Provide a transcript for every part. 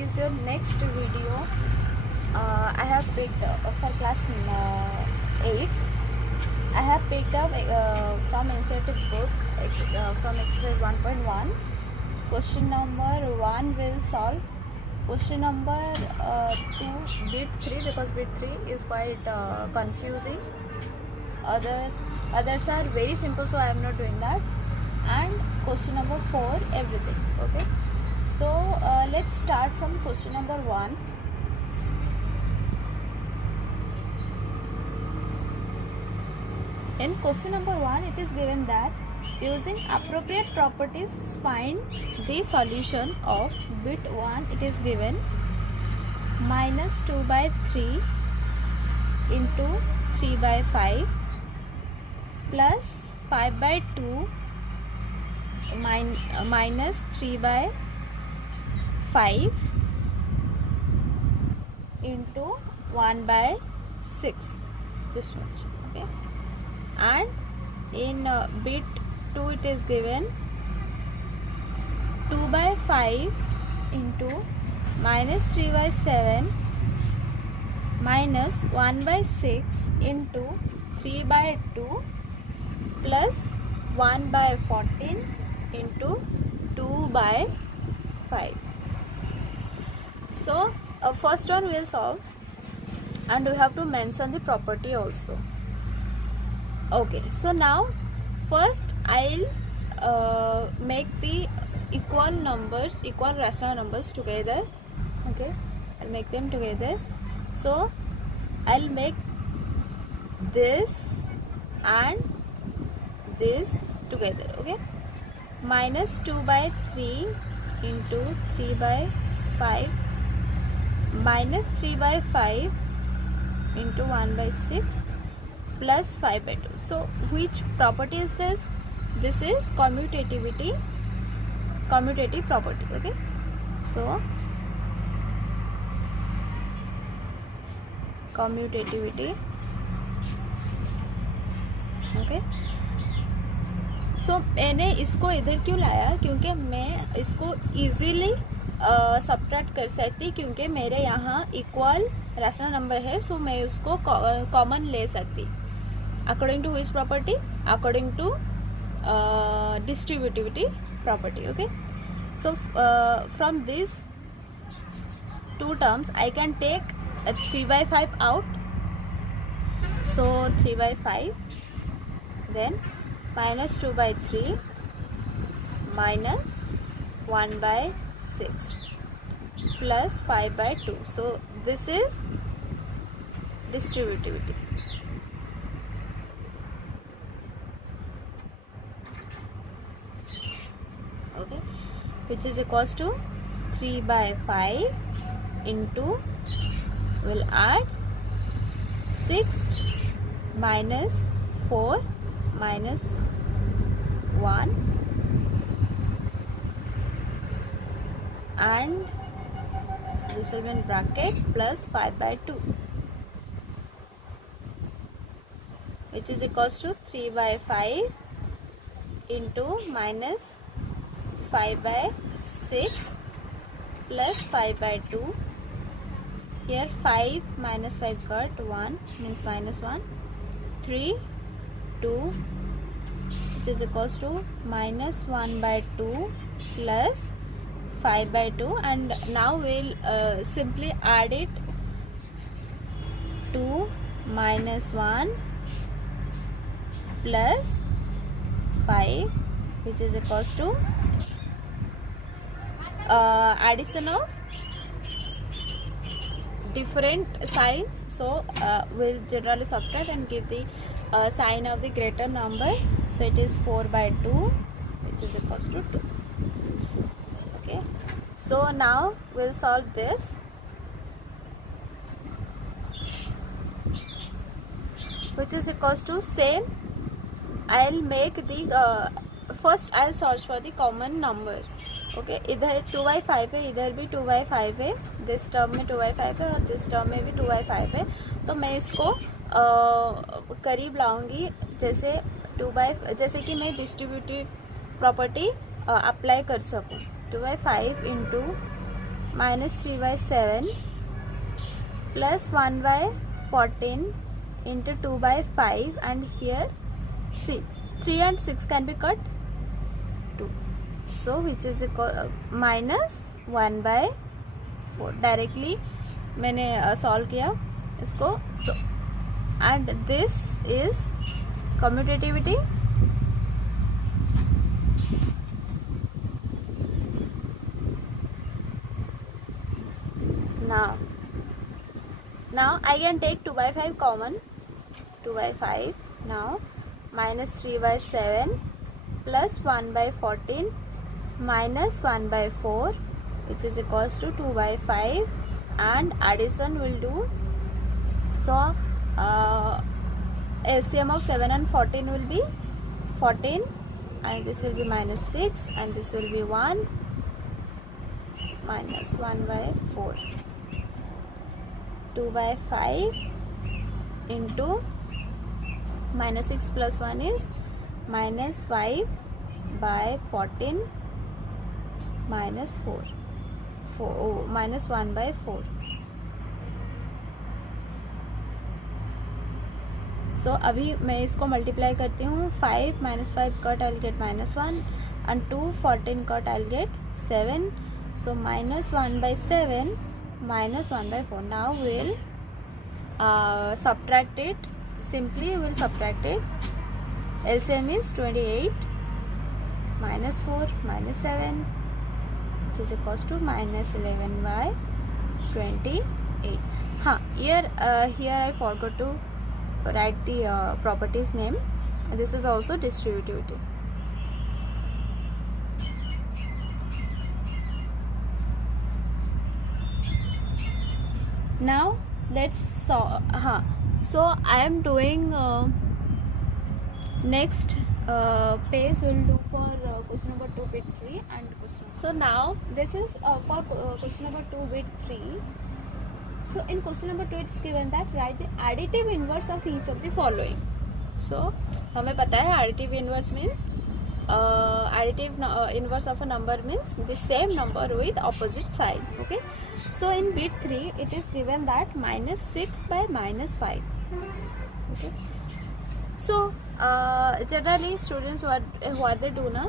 is your next video. I have picked for class 8. I have picked up from NCERT book from exercise 1.1. Question number 1 will solve. Question number 2, bit 3, because bit 3 is quite confusing. Others are very simple, so I am not doing that. And question number 4, everything. Okay. So let's start from question number 1. In question number 1, it is given that using appropriate properties find the solution of bit 1. It is given minus 2 by 3 into 3 by 5 plus 5 by 2 minus 3 by 5 into 1 by 6, this much. Okay. And in bit 2 it is given 2 by 5 into minus 3 by 7 minus 1 by 6 into 3 by 2 plus 1 by 14 into 2 by 5. So first one we will solve, and we have to mention the property also. Okay, so now first I'll make the equal rational numbers together. Okay, I'll make them together. So I'll make this and this together. Okay, minus 2 by 3 into 3 by 5 minus 3 by 5 into 1 by 6 plus 5 by 2. So which property is this? This is commutative property. Okay, so commutativity. Okay, सो मैंने इसको इधर क्यों लाया, क्योंकि मैं इसको easily subtract कर सकती, क्योंकि मेरे यहाँ इक्वल रैशनल नंबर है. सो मैं उसको कॉमन ले सकती. According to which property? According to distributivity property. Okay, so from this two terms I can take 3 by 5 out. So 3 by 5, then minus 2 by 3 minus 1 by 6 plus 5 by 2. So this is distributivity. Okay, which is equals to 3 by 5 into, we'll add 6 minus 4 minus 1 and this will be in bracket plus 5 by 2, which is equals to 3 by 5 into minus 5 by 6 plus 5 by 2. Here 5 minus 5 cut, 1 means minus 1, 3, 2, which is equals to minus 1 by 2 plus 5 by 2, and now we'll simply add it. 2 minus 1 plus 5, which is equals to addition of different signs. So we'll generally subtract and give the sign of the greater number. So it is 4 by 2, which is equals to 2. Okay, so now we'll solve this. Which is equals to same. I'll make the first I'll search for the common number. Okay, इधर 2 by 5 है, इधर भी 2 by 5 है, this term में 2 by 5 है और this term में भी 2 by 5 है. तो मैं इसको करीब लाऊंगी, जैसे 2 by, जैसे कि मैं डिस्ट्रीब्यूटिव प्रॉपर्टी अप्लाई कर सकूँ. 2 by 5 into minus 3 by 7 plus 1 by 14 into 2 by 5, and here see 3 and 6 can be cut 2, so which is equal minus 1 by 4. Directly मैंने सॉल्व किया इसको. So and this is commutativity. Now I can take 2 by 5 common. 2 by 5 now minus 3 by 7 plus 1 by 14 minus 1 by 4, which is equals to 2 by 5, and addition will do. So LCM of 7 and 14 will be 14, and this will be minus 6, and this will be 1 minus 1 by 4. 2 by 5 into minus 6 plus 1 is minus 5 by 14 minus 4 minus 1 by 4. सो अभी मैं इसको multiply करती हूँ. 5 minus 5 cut I will get minus 1, and 2 14 cut I will get 7. So minus 1 by 7 minus 1 by 4. Now we'll subtract it. Simply we'll subtract it. LCM is 28 minus 4 minus 7, which is equals to minus 11 by 28. Here I forgot to write the properties name. This is also distributivity. Now let's so I am doing next page will do for question number 2 bit 3 and question. So now this is for question number 2 bit 3. So in question number 2 it's given that write the additive inverse of each of the following. So हमें पता है additive inverse means additive inverse of a number means the same number with opposite side. Okay, so in bit 3 it is given that minus 6 by minus 5. Okay, so generally students what they do ना,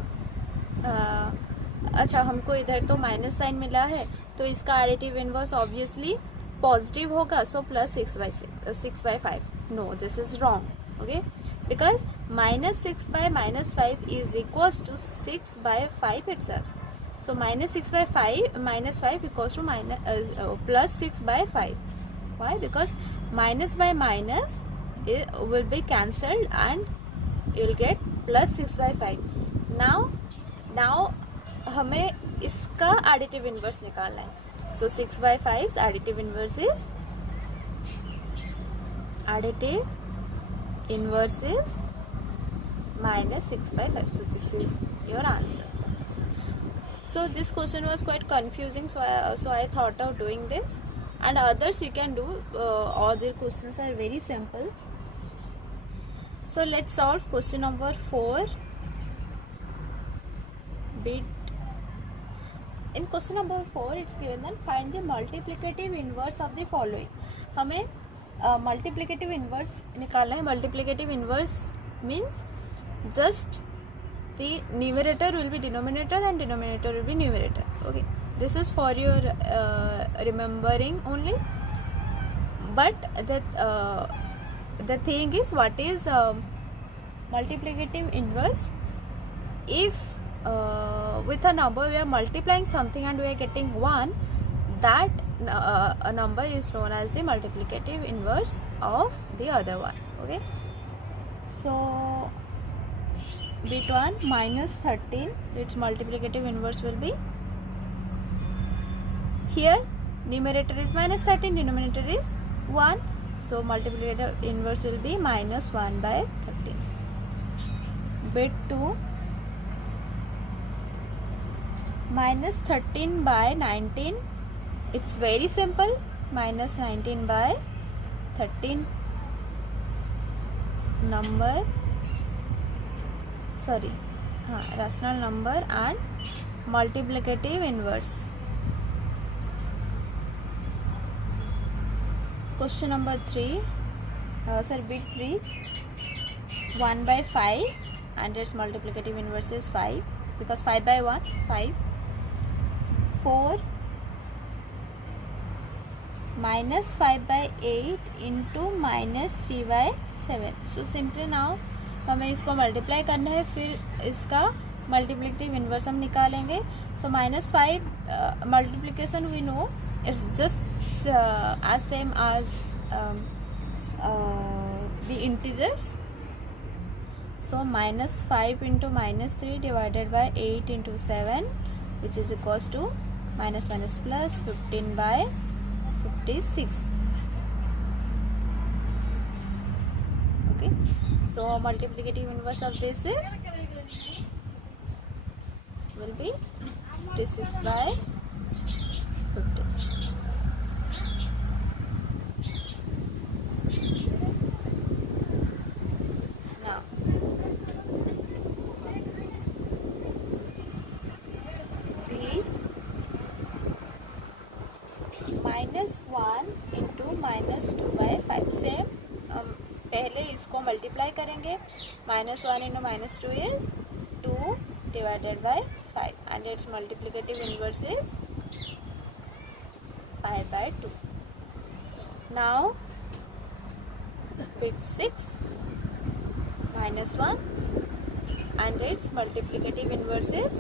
अच्छा हमको इधर तो minus sign मिला है तो इसका additive inverse obviously positive होगा. So plus 6 by 5. No, this is wrong. Okay, because minus 6 by minus 5 is equals to 6 by 5 itself. So minus 6 by 5 minus 5 equals to plus 6 by 5. Why? Because minus by minus will be cancelled and you will get plus 6 by 5. Now हमें इसका additive inverse निकालना है. So 6 by 5's additive inverse is minus 6 by 5. So this is your answer. So this question was quite confusing, so I thought of doing this, and others you can do. All the questions are very simple. So let's solve question number 4 bit. In question number 4 it's given that find the multiplicative inverse of the following. हमें multiplicative inverse निकालना है. multiplicative inverse means just the numerator will be denominator and denominator will be numerator. Okay, this is for your remembering only, but the thing is, what is multiplicative inverse? If with a number we are multiplying something and we are getting 1, that a number is known as the multiplicative inverse of the other one. Okay, so bit 1 minus 13, its multiplicative inverse will be, here numerator is minus 13, denominator is 1, so multiplicative inverse will be minus 1 by 13. Bit 2 minus 13 by 19, it's very simple, minus 19 by 13. Number, sorry, rational number and multiplicative inverse. question number 3, bit 3, 1 by 5 and its multiplicative inverse is 5 because 5 by 1 5. 4 minus 5 by 8 into minus 3 by 7. So simply now हमें इसको multiply करना है, फिर इसका multiplicative inverse हम निकालेंगे. So -5 multiplication we know it's just as same as the integers. So -5 into -3 divided by 8 into 7, which is equals to minus minus plus 15 by 56. Okay, so multiplicative inverse of this is will be 56 by 50. Now the -1 into -2 by 5. Same पहले इसको multiply करेंगे. -1 into -2 is 2 divided by 5 and its multiplicative inverse is 5 by 2. Now bit 6, -1 and its multiplicative inverse is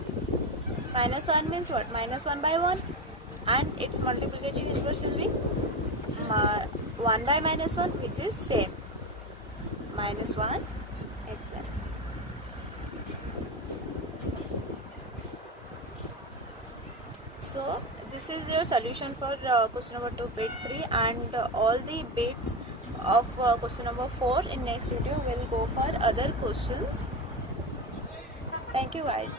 -1 means what? -1 by 1 and its multiplicative inverse will be 1 by -1, which is same -1 exact. So this is your solution for question number 2 bit 3 and all the bits of question number 4. In next video we'll go for other questions. Thank you guys.